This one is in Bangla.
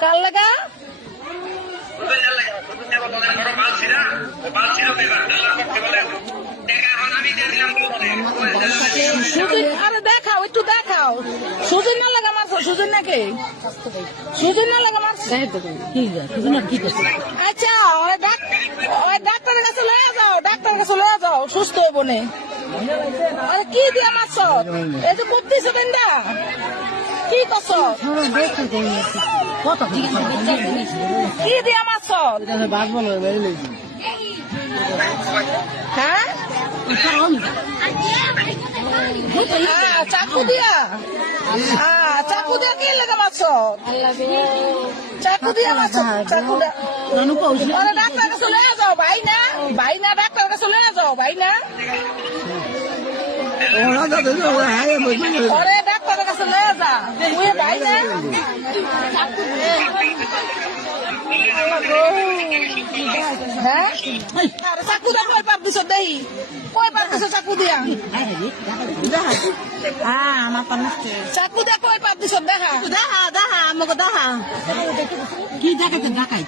কার লাগা সুজন? আরে দেখাও, একটু দেখাও। সুজন না লাগা মারছো? সুজন নাকি? সুজন না লাগা মারছো? আচ্ছা, ওই ডাক্তারের কাছে লয়ে যাও, ডাক্তারের কাছে লয়ে যাও, সুস্থ হইব নে। আরে কি দিয়া মারছ? এই যে করতেছে বেন্দা, কি করছ? কি দিয়া মারছ? হ্যাঁ, চাকু দিয়া? চাকু দিয়া কি লেগে মারছ? চাকু দিয়া মারছ? চাকু দিয়া? আরে ডাক্তার কাছে লয়ে যাও, ভাই না, ভাই না, ডাক্তার কাছে লয়ে যাও, ভাই না। আরে ডাক্তারের কাছে লয়ে যা, তুই ভাই না। হ্যাঁ, আরে চাকু দিয়া কয় পাপ দিছ? দেই কয় পাপ দিছ চাকু দিয়া? চাকু দিয়া কয় পাপ দিছ? দেখা আমাকে দেখা কি দেখাতে দেখাই